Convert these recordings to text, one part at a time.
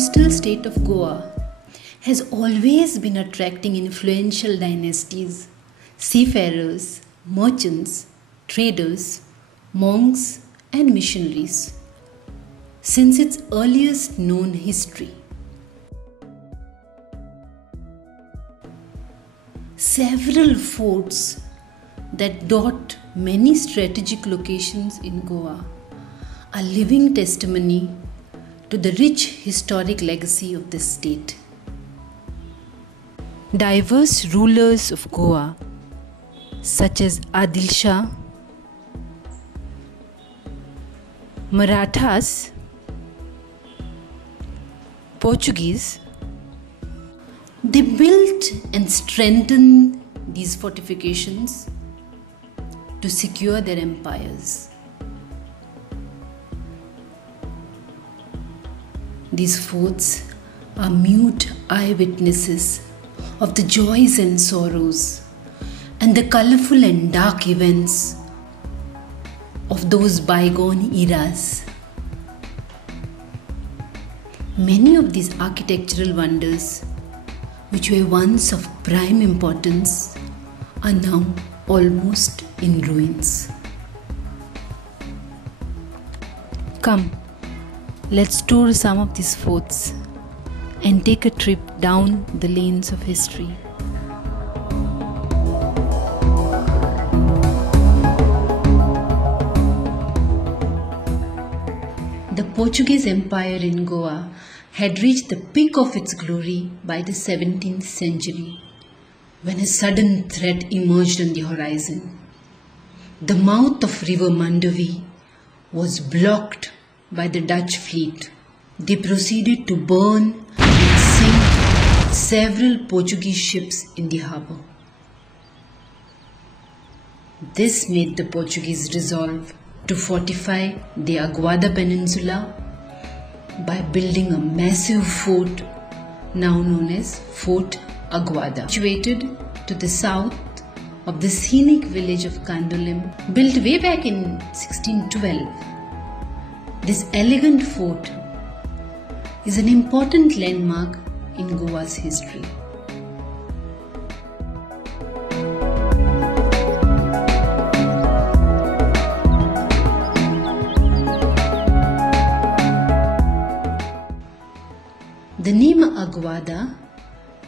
coastal state of Goa has always been attracting influential dynasties, seafarers, merchants, traders, monks, and missionaries since its earliest known history. Several forts that dot many strategic locations in Goa are living testimony to the rich historic legacy of this state. Diverse rulers of Goa, such as Adil Shah, Marathas, Portuguese, they built and strengthened these fortifications to secure their empires. These forts are mute eyewitnesses of the joys and sorrows and the colorful and dark events of those bygone eras. Many of these architectural wonders, which were once of prime importance, are now almost in ruins. Come, let's tour some of these forts and take a trip down the lanes of history. The Portuguese Empire in Goa had reached the peak of its glory by the 17th century, when a sudden threat emerged on the horizon. The mouth of River Mandavi was blocked by the Dutch fleet. They proceeded to burn and sink several Portuguese ships in the harbour. This made the Portuguese resolve to fortify the Aguada Peninsula by building a massive fort now known as Fort Aguada, situated to the south of the scenic village of Candolim, built way back in 1612. This elegant fort is an important landmark in Goa's history. The name Aguada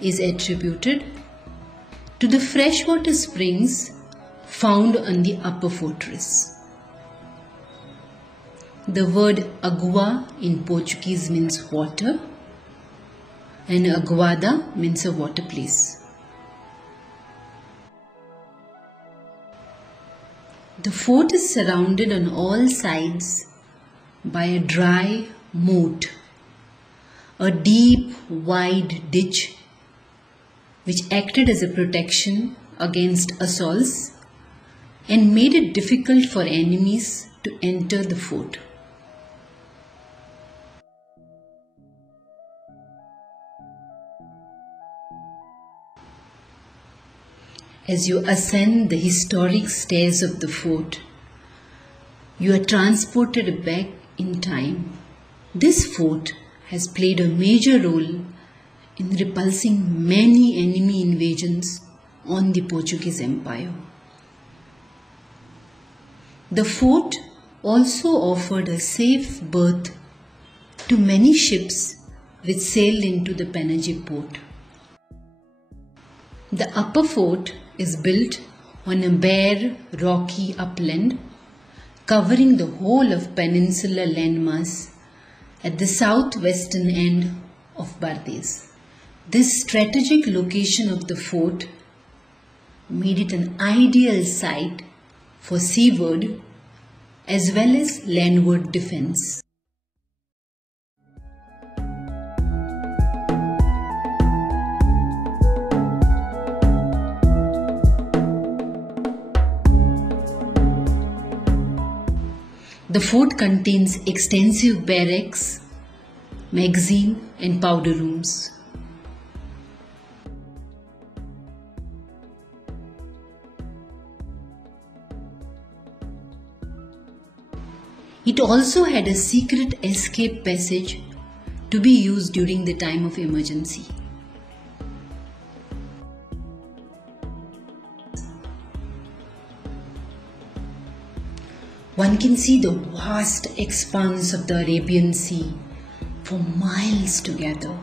is attributed to the freshwater springs found on the upper fortress. The word agua in Portuguese means water, and Aguada means a water place. The fort is surrounded on all sides by a dry moat, a deep, wide ditch which acted as a protection against assaults and made it difficult for enemies to enter the fort. As you ascend the historic stairs of the fort, you are transported back in time. This fort has played a major role in repulsing many enemy invasions on the Portuguese Empire. The fort also offered a safe berth to many ships which sailed into the Panaji port. The upper fort is built on a bare, rocky upland covering the whole of peninsular landmass at the southwestern end of Bardes. This strategic location of the fort made it an ideal site for seaward as well as landward defense. The fort contains extensive barracks, magazine and powder rooms. It also had a secret escape passage to be used during the time of emergency. One can see the vast expanse of the Arabian Sea for miles together.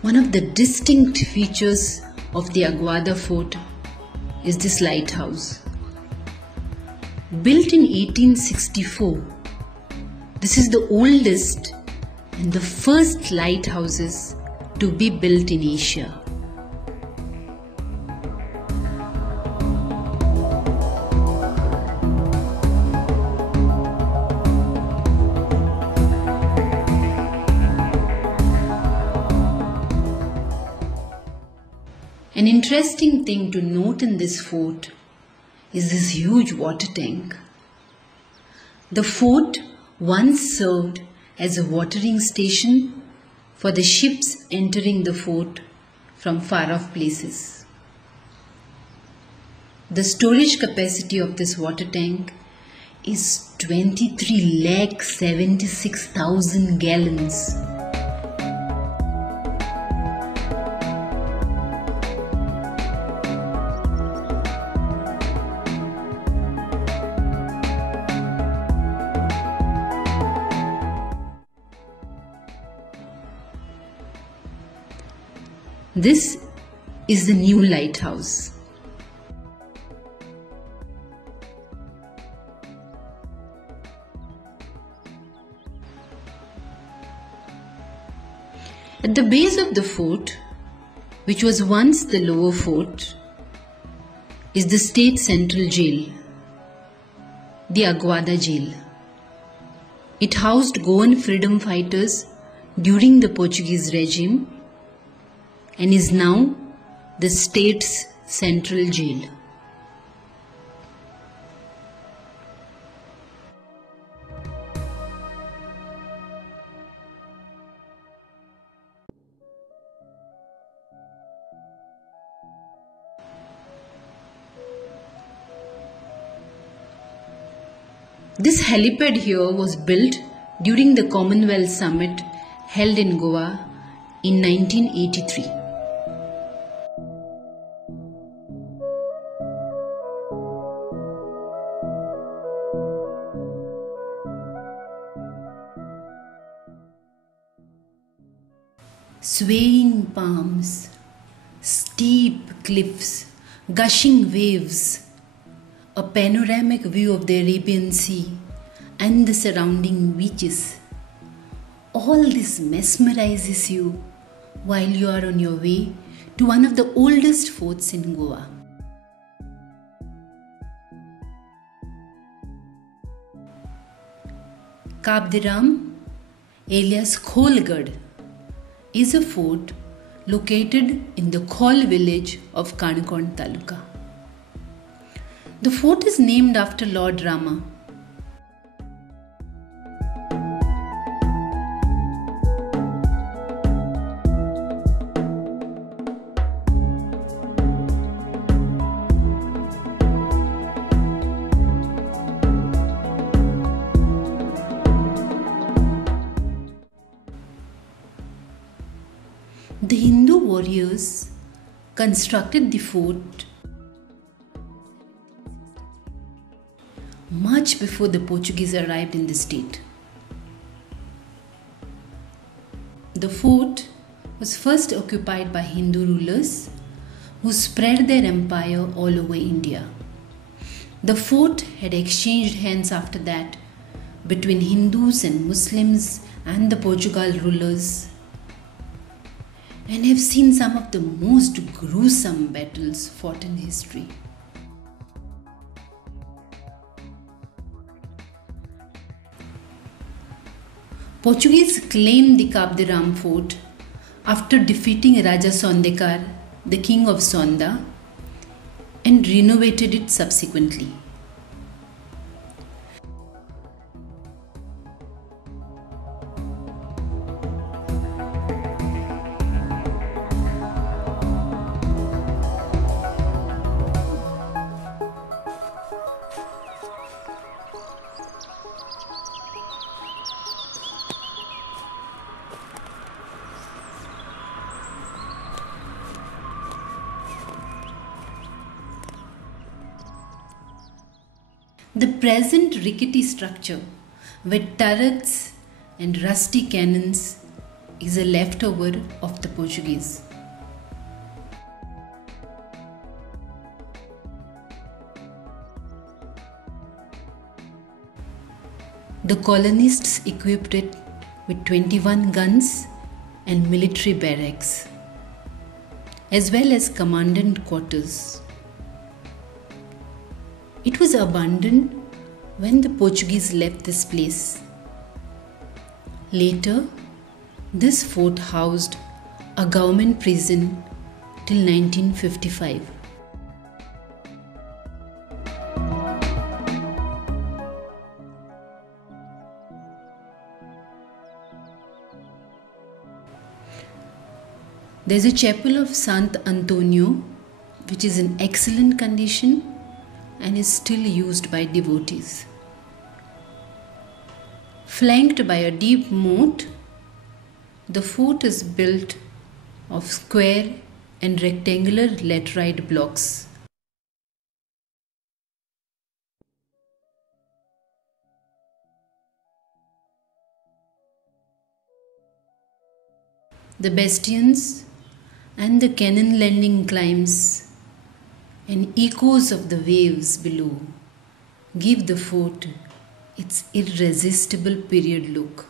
One of the distinct features of the Aguada Fort is this lighthouse. Built in 1864, this is the oldest and the first lighthouses to be built in Asia. An interesting thing to note in this fort is this huge water tank. The fort once served as a watering station for the ships entering the fort from far-off places. The storage capacity of this water tank is 23,76,000 gallons. This is the new lighthouse. At the base of the fort, which was once the lower fort, is the state central jail, the Aguada jail. It housed Goan freedom fighters during the Portuguese regime and is now the state's central jail. This helipad here was built during the Commonwealth Summit held in Goa in 1983. Swaying palms, steep cliffs, gushing waves, a panoramic view of the Arabian Sea and the surrounding beaches. All this mesmerizes you while you are on your way to one of the oldest forts in Goa. Kabdiram, alias Kholgad, is a fort located in the Khol village of Kanakond Taluka. The fort is named after Lord Rama. The Hindu warriors constructed the fort much before the Portuguese arrived in the state. The fort was first occupied by Hindu rulers who spread their empire all over India. The fort had exchanged hands after that between Hindus and Muslims and the Portugal rulers, and have seen some of the most gruesome battles fought in history. Portuguese claimed the Kabdiram fort after defeating Raja Sondekar, the king of Sonda, and renovated it subsequently. The present rickety structure with turrets and rusty cannons is a leftover of the Portuguese. The colonists equipped it with 21 guns and military barracks, as well as commandant quarters. It was abandoned when the Portuguese left this place. Later, this fort housed a government prison till 1955. There is a chapel of Sant Antonio which is in excellent condition and is still used by devotees. Flanked by a deep moat, the fort is built of square and rectangular laterite blocks. The bastions and the cannon landing climbs and echoes of the waves below give the fort its irresistible period look.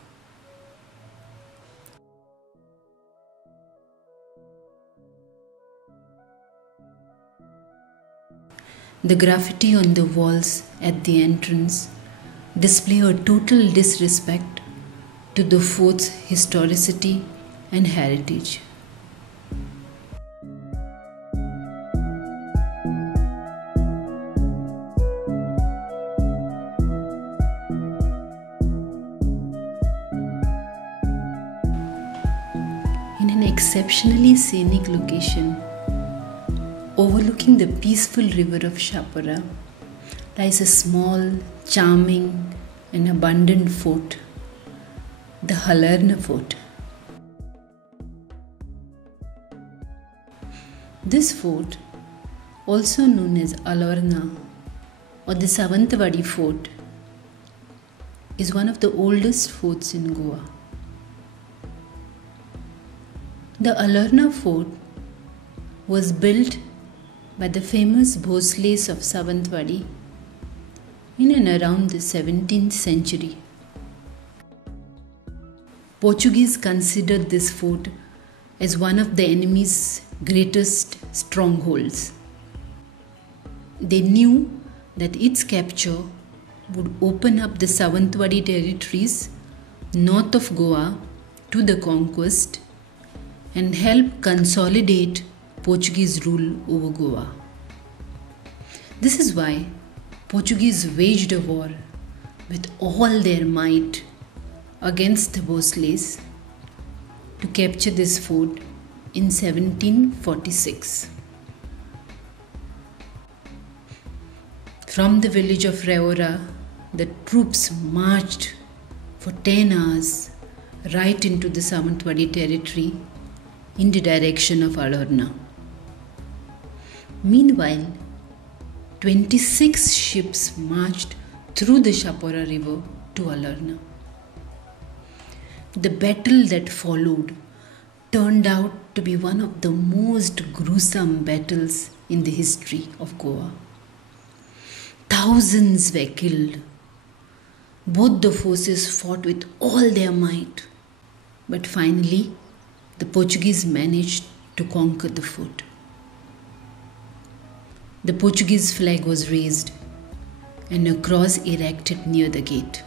The graffiti on the walls at the entrance display a total disrespect to the fort's historicity and heritage. In an exceptionally scenic location, overlooking the peaceful river of Chapara, lies a small, charming and abundant fort, the Alorna Fort. This fort, also known as Alorna or the Sawantwadi Fort, is one of the oldest forts in Goa. The Alorna Fort was built by the famous Bhosles of Sawantwadi in and around the 17th century. Portuguese considered this fort as one of the enemy's greatest strongholds. They knew that its capture would open up the Sawantwadi territories north of Goa to the conquest and help consolidate Portuguese rule over Goa. This is why Portuguese waged a war with all their might against the Bhosles to capture this fort in 1746. From the village of Reora, the troops marched for 10 hours right into the Sawantwadi territory in the direction of Alorna. Meanwhile, 26 ships marched through the Chapara river to Alorna. The battle that followed turned out to be one of the most gruesome battles in the history of Goa. Thousands were killed. Both the forces fought with all their might, but finally the Portuguese managed to conquer the fort. The Portuguese flag was raised and a cross erected near the gate.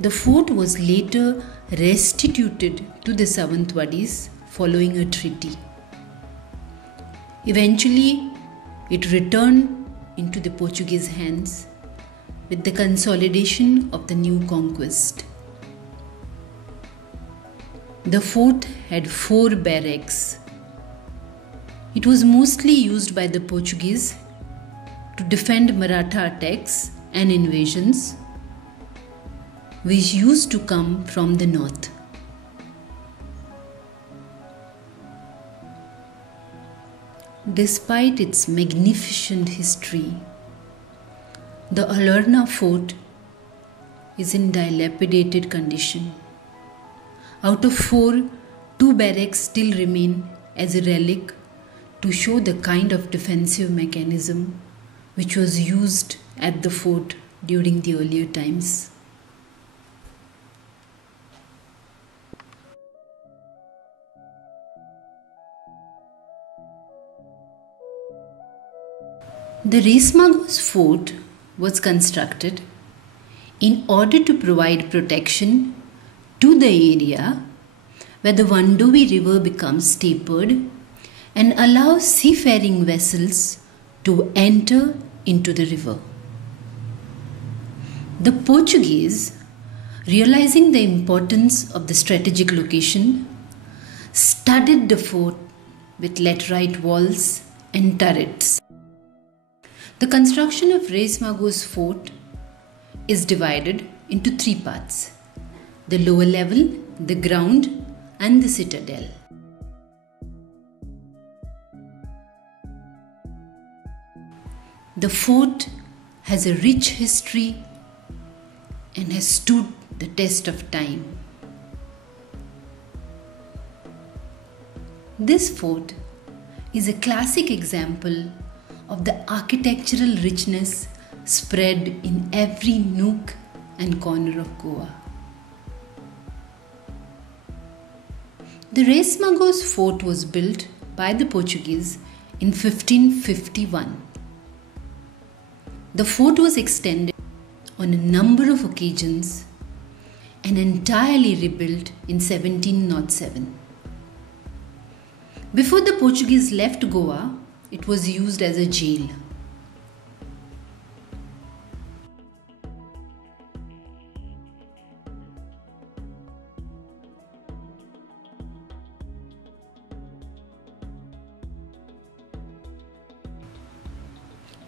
The fort was later restituted to the Sawantwadis following a treaty. Eventually, it returned into the Portuguese hands with the consolidation of the new conquest. The fort had 4 barracks. It was mostly used by the Portuguese to defend Maratha attacks and invasions, which used to come from the north. Despite its magnificent history, The Alorna Fort is in dilapidated condition. Out of 4, 2 barracks still remain as a relic to show the kind of defensive mechanism which was used at the fort during the earlier times. The Magos fort was constructed in order to provide protection to the area where the Vandovi River becomes tapered and allows seafaring vessels to enter into the river. The Portuguese, realizing the importance of the strategic location, studded the fort with laterite walls and turrets. The construction of Reis Magos Fort is divided into 3 parts: the lower level, the ground, and the citadel. The fort has a rich history and has stood the test of time. This fort is a classic example of the architectural richness spread in every nook and corner of Goa. The Reis Magos Fort was built by the Portuguese in 1551. The fort was extended on a number of occasions and entirely rebuilt in 1707. Before the Portuguese left Goa, it was used as a jail.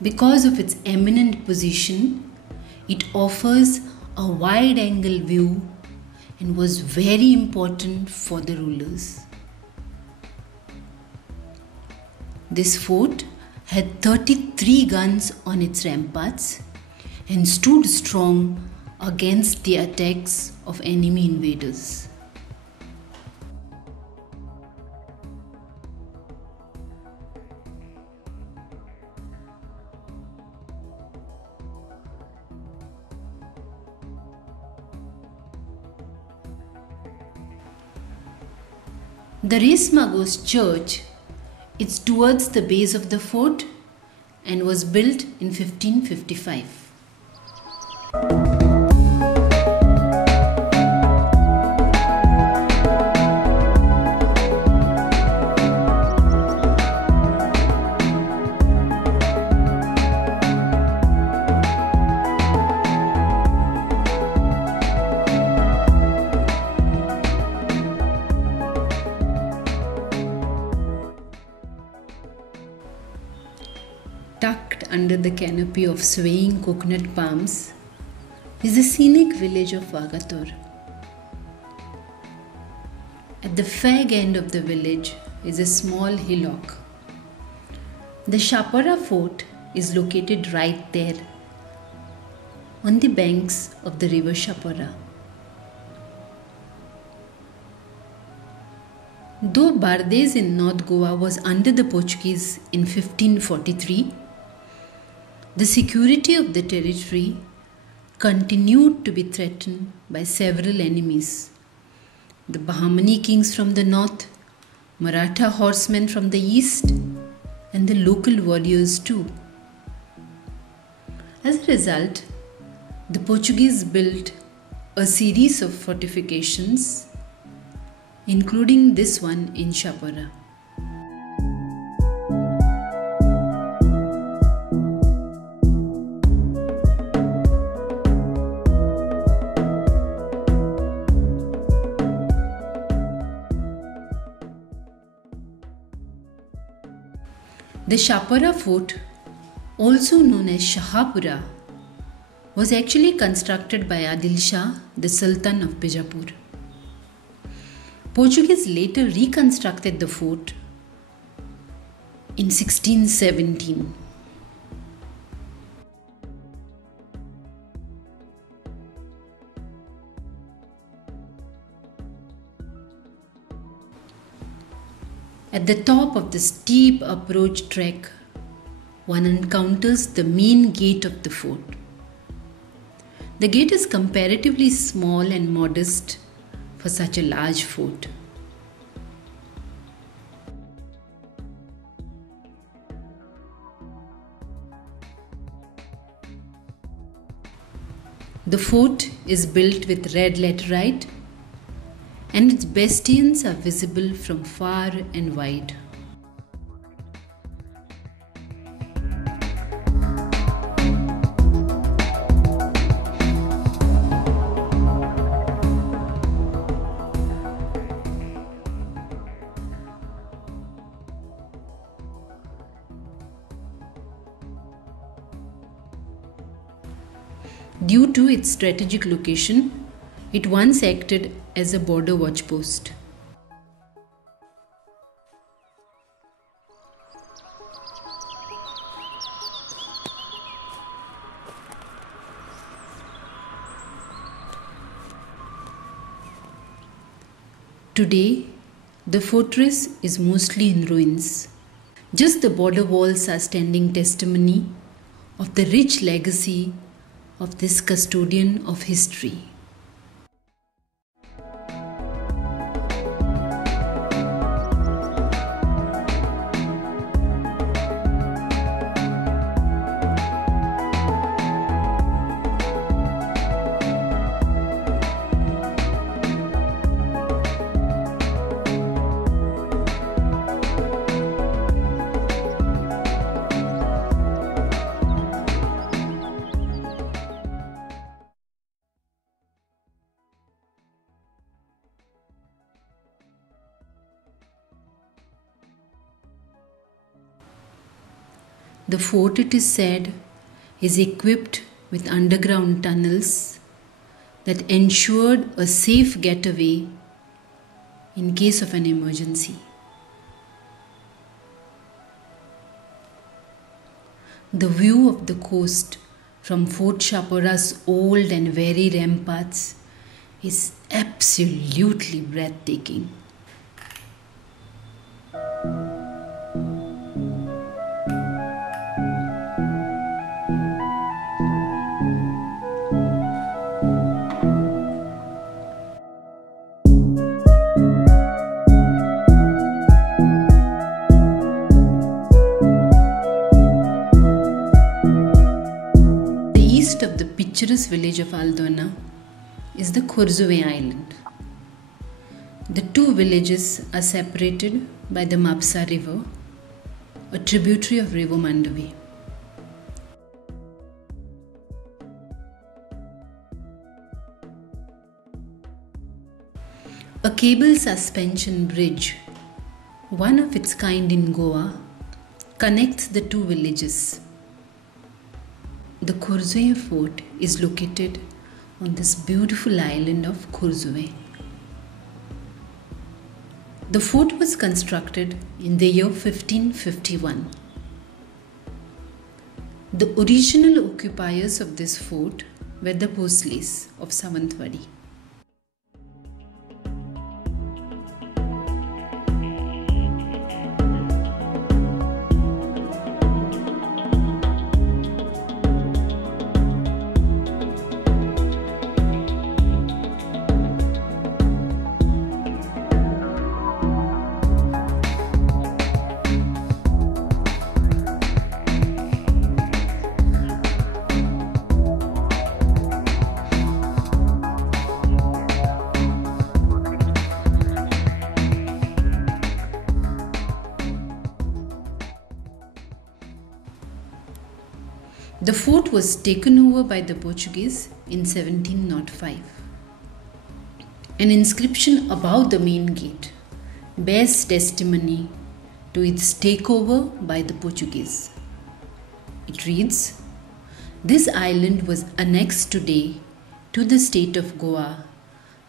Because of its eminent position, it offers a wide-angle view and was very important for the rulers. This fort had 33 guns on its ramparts and stood strong against the attacks of enemy invaders. The Reis Magos church is towards the base of the fort and was built in 1555. Tucked under the canopy of swaying coconut palms is the scenic village of Vagator. At the fag end of the village is a small hillock. The Shapara Fort is located right there on the banks of the river Shapara. Though Bardez in North Goa was under the Portuguese in 1543, the security of the territory continued to be threatened by several enemies: the Bahmani kings from the north, Maratha horsemen from the east, and the local warriors too. As a result, the Portuguese built a series of fortifications, including this one in Shapara. The Shapara Fort, also known as Shahapura, was actually constructed by Adil Shah, the Sultan of Bijapur. Portuguese later reconstructed the fort in 1617. At the top of the steep approach trek, one encounters the main gate of the fort. The gate is comparatively small and modest for such a large fort. The fort is built with red laterite, and its bastions are visible from far and wide. Due to its strategic location, it once acted as a border watch post. Today, the fortress is mostly in ruins. Just the border walls are standing testimony of the rich legacy of this custodian of history. The fort, it is said, is equipped with underground tunnels that ensured a safe getaway in case of an emergency. The view of the coast from Fort Chapora's old and very ramparts is absolutely breathtaking. Of the picturesque village of Alorna is the Khurzuve Island. The two villages are separated by the Mapsa River, a tributary of River Mandave. A cable suspension bridge, one of its kind in Goa, connects the two villages. The Khurzuve Fort is located on this beautiful island of Khurzuve. The fort was constructed in the year 1551. The original occupiers of this fort were the Bhosles of Savantwadi. The fort was taken over by the Portuguese in 1705. An inscription above the main gate bears testimony to its takeover by the Portuguese. It reads, "This island was annexed today to the state of Goa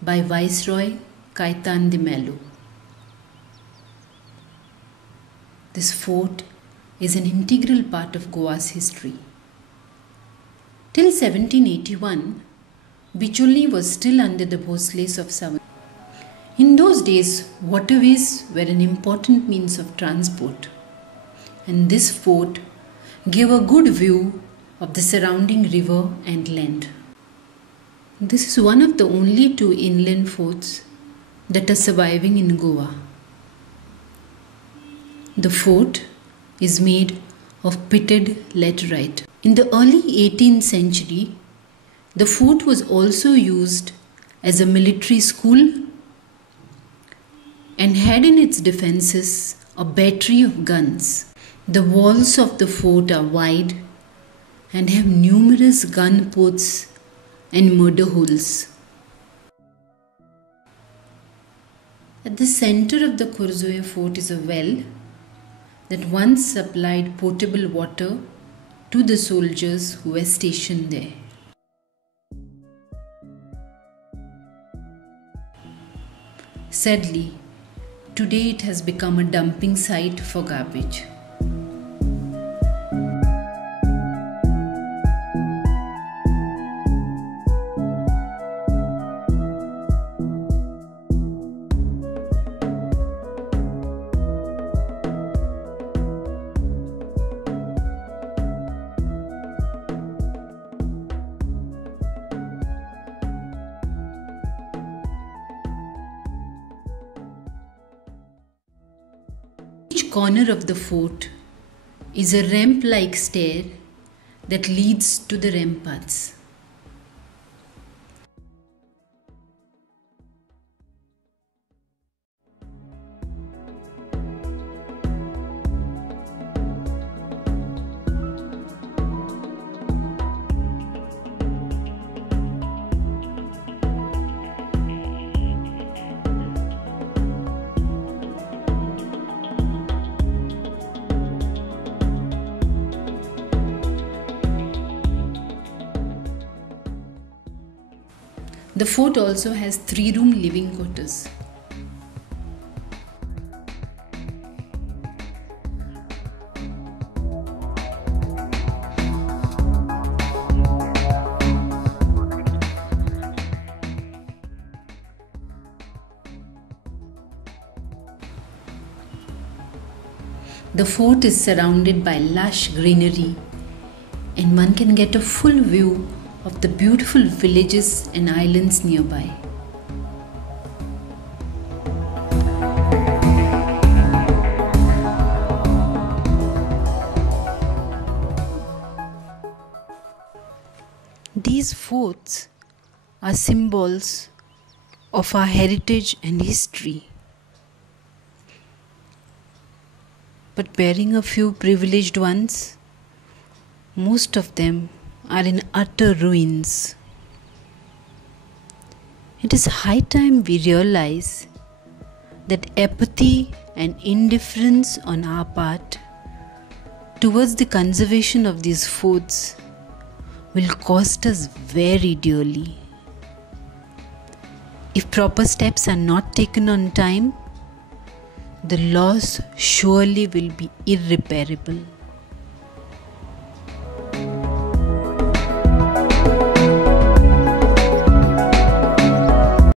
by Viceroy Caetan de Melo." This fort is an integral part of Goa's history. Till 1781, Bicholi was still under the Bhosles of Savannah. In those days, waterways were an important means of transport, and this fort gave a good view of the surrounding river and land. This is one of the only two inland forts that are surviving in Goa. The fort is made of pitted laterite. In the early 18th century, the fort was also used as a military school and had in its defenses a battery of guns. The walls of the fort are wide and have numerous gun ports and murder holes. At the center of the Kurzoya fort is a well that once supplied potable water to the soldiers who were stationed there. Sadly, today it has become a dumping site for garbage. Each corner of the fort is a ramp-like stair that leads to the ramparts. The fort also has 3-room living quarters. The fort is surrounded by lush greenery, and one can get a full view of the beautiful villages and islands nearby. These forts are symbols of our heritage and history, but bearing a few privileged ones, most of them are in utter ruins. It is high time we realize that apathy and indifference on our part towards the conservation of these forts will cost us very dearly. If proper steps are not taken on time, the loss surely will be irreparable.